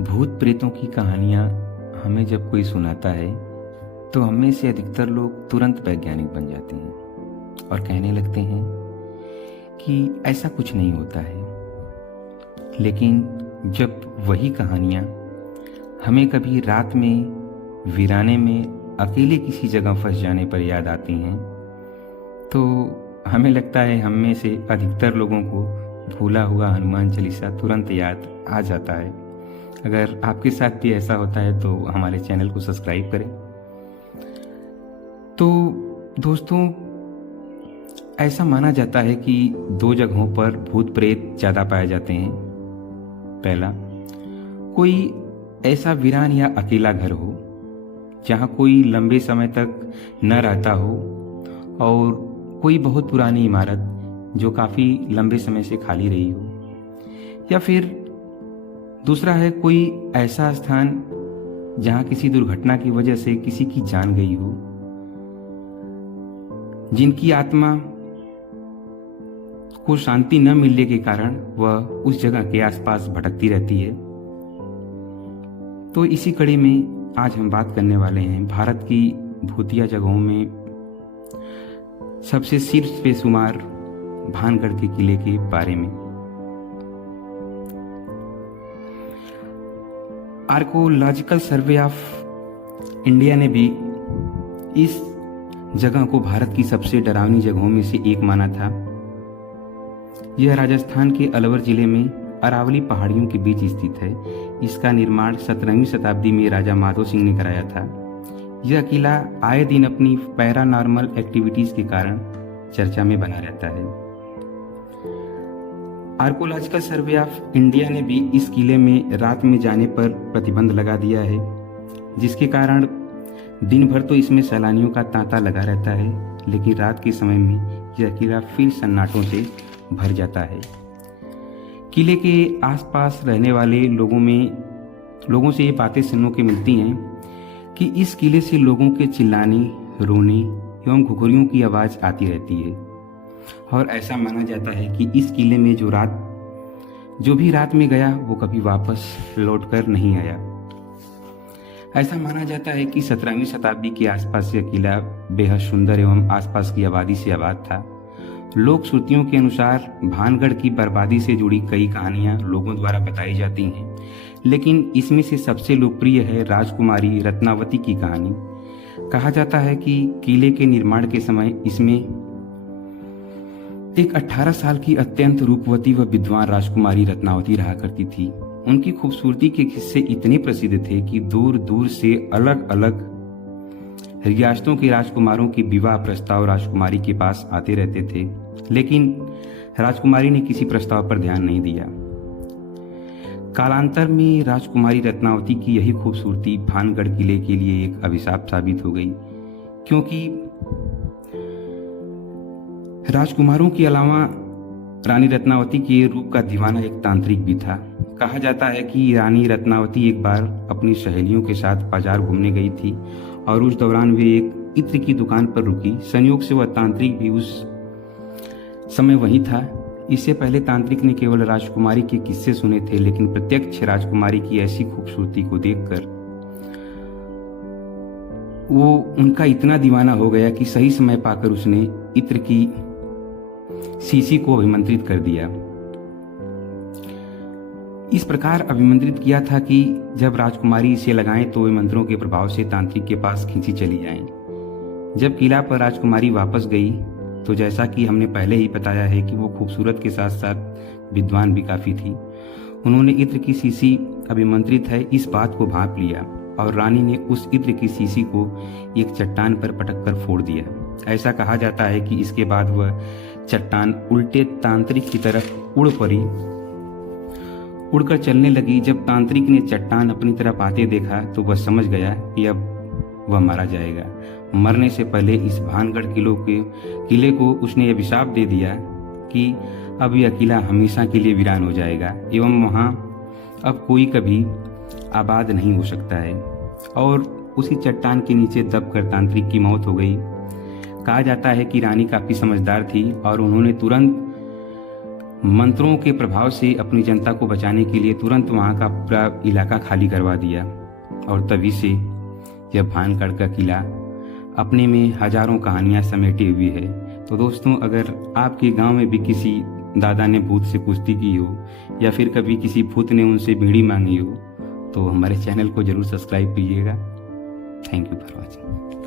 भूत प्रेतों की कहानियाँ हमें जब कोई सुनाता है तो हम में से अधिकतर लोग तुरंत वैज्ञानिक बन जाते हैं और कहने लगते हैं कि ऐसा कुछ नहीं होता है। लेकिन जब वही कहानियाँ हमें कभी रात में वीराने में अकेले किसी जगह फंस जाने पर याद आती हैं तो हमें लगता है हम में से अधिकतर लोगों को भूला हुआ हनुमान चालीसा तुरंत याद आ जाता है। अगर आपके साथ भी ऐसा होता है तो हमारे चैनल को सब्सक्राइब करें। तो दोस्तों, ऐसा माना जाता है कि दो जगहों पर भूत प्रेत ज़्यादा पाए जाते हैं। पहला, कोई ऐसा वीरान या अकेला घर हो जहाँ कोई लंबे समय तक न रहता हो, और कोई बहुत पुरानी इमारत जो काफ़ी लंबे समय से खाली रही हो, या फिर दूसरा है कोई ऐसा स्थान जहां किसी दुर्घटना की वजह से किसी की जान गई हो, जिनकी आत्मा को शांति न मिलने के कारण वह उस जगह के आसपास भटकती रहती है। तो इसी कड़ी में आज हम बात करने वाले हैं भारत की भूतिया जगहों में सबसे शीर्ष पे शुमार भानगढ़ के किले के बारे में। आर्कोलॉजिकल सर्वे ऑफ इंडिया ने भी इस जगह को भारत की सबसे डरावनी जगहों में से एक माना था। यह राजस्थान के अलवर जिले में अरावली पहाड़ियों के बीच स्थित है। इसका निर्माण 17वीं शताब्दी में राजा माधो सिंह ने कराया था। यह किला आए दिन अपनी पैरानॉर्मल एक्टिविटीज के कारण चर्चा में बना रहता है। आर्कोलॉजिकल सर्वे ऑफ इंडिया ने भी इस किले में रात में जाने पर प्रतिबंध लगा दिया है, जिसके कारण दिन भर तो इसमें सैलानियों का तांता लगा रहता है, लेकिन रात के समय में यह किला फिर सन्नाटों से भर जाता है। किले के आसपास रहने वाले लोगों से ये बातें सुनने को मिलती हैं कि इस किले से लोगों के चिल्लाने, रोने एवं घुघरियों की आवाज़ आती रहती है, और ऐसा माना जाता है कि इस किले में जो भी रात में गया वो कभी वापस लौटकर नहीं आया। ऐसा माना जाता है कि 17वीं शताब्दी के आसपास यह किला बेहद सुंदर एवं आसपास की आबादी से आबाद था। लोक श्रुतियों के अनुसार भानगढ़ की बर्बादी से जुड़ी कई कहानियां लोगों द्वारा बताई जाती हैं, लेकिन इसमें से सबसे लोकप्रिय है राजकुमारी रत्नावती की कहानी। कहा जाता है कि किले के निर्माण के समय इसमें एक 18 साल की अत्यंत रूपवती व विद्वान राजकुमारी रत्नावती रहा करती थी। उनकी खूबसूरती के किस्से इतने प्रसिद्ध थे कि दूर दूर से अलग अलग रियासतों के राजकुमारों के विवाह प्रस्ताव राजकुमारी के पास आते रहते थे, लेकिन राजकुमारी ने किसी प्रस्ताव पर ध्यान नहीं दिया। कालांतर में राजकुमारी रत्नावती की यही खूबसूरती भानगढ़ किले के लिए एक अभिशाप साबित हो गई, क्योंकि राजकुमारों के अलावा रानी रत्नावती के रूप का दीवाना एक तांत्रिक भी था। कहा जाता है कि रानी रत्नावती एक बार अपनी सहेलियों के साथ बाजार घूमने गई थी और उस दौरान वे एक इत्र की दुकान पर रुकी। संयोग से वह तांत्रिक भी उस समय वहीं था। इससे पहले तांत्रिक ने केवल राजकुमारी के किस्से सुने थे, लेकिन प्रत्यक्ष राजकुमारी की ऐसी खूबसूरती को देखकर वो उनका इतना दीवाना हो गया कि सही समय पाकर उसने इत्र की शीशी को अभिमंत्रित कर दिया। इस प्रकार अभिमंत्रित किया था कि जब राजकुमारी इसे लगाएं तो वे मंत्रों के प्रभाव से तांत्रिक के पास खींची चली जाएं। जब किला पर राजकुमारी वापस गई तो जैसा कि हमने पहले ही बताया है कि वो खूबसूरत के साथ साथ विद्वान भी काफ़ी थी। उन्होंने इत्र की शीशी अभिमंत्रित है इस बात को भांप लिया और रानी ने उस इत्र की शीशी को एक चट्टान पर पटक कर फोड़ दिया। ऐसा कहा जाता है कि इसके बाद वह चट्टान उल्टे तांत्रिक की तरफ उड़कर चलने लगी। जब तांत्रिक ने चट्टान अपनी तरफ आते देखा तो वह समझ गया कि अब वह मारा जाएगा। मरने से पहले इस भानगढ़ किले को उसने अभिशाप दे दिया कि अब यह किला हमेशा के लिए वीरान हो जाएगा एवं वहाँ अब कोई कभी आबाद नहीं हो सकता है। और उसी चट्टान के नीचे दबकर तांत्रिक की मौत हो गई। कहा जाता है कि रानी काफ़ी समझदार थी और उन्होंने तुरंत मंत्रों के प्रभाव से अपनी जनता को बचाने के लिए तुरंत वहाँ का पूरा इलाका खाली करवा दिया और तभी से यह भानगढ़ का किला अपने में हजारों कहानियाँ समेटे हुए है। तो दोस्तों, अगर आपके गांव में भी किसी दादा ने भूत से कुश्ती की हो या फिर कभी किसी भूत ने उनसे बीड़ी मांगी हो तो हमारे चैनल को ज़रूर सब्सक्राइब कीजिएगा। Thank you for watching.